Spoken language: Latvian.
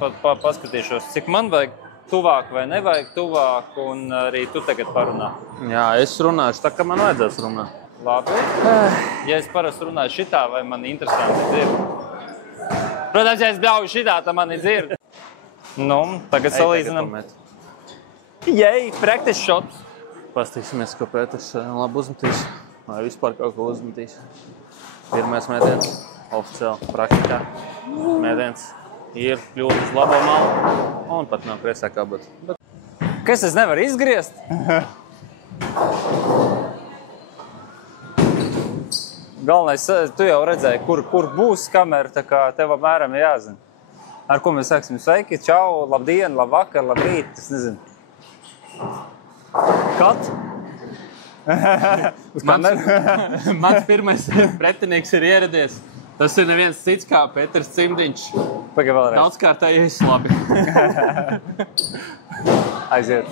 paskatīšos, cik man vajag tuvāk vai nevajag tuvāk, un arī tu tagad parunā. Jā, es runāšu tā, ka man vajadzēs runāt. Labi. Ja es parasti runāju šitā, vai man interesanti dzird? Protams, ja es bļauju šitā, tad man ir dzird. Nu, tagad salīdzinām. Jej, practice shots. Pastīsimies, ko Pēters labi uzmetīs. Vai vispār kaut ko uzmetīs. Pirmais mēdiens, oficiāli, praktikā. Mēdiens ir kļūt uz labo malu un pat nav kreisā kabata. Kas es nevaru izgriezt? Galvenais, tu jau redzēji, kur būs kamera, tā kā tev apmēram jāzina. Ar ko mēs sāksim? Sveiki, čau, labdien, labvakar, labrīt, es nezinu. Kat? Mans pirmais pretinieks ir ieradies. Tas ir neviens cits kā Peters Cimdiņš. Pagaid vēlreiz. Daudzkārtējais labi. Aiziet.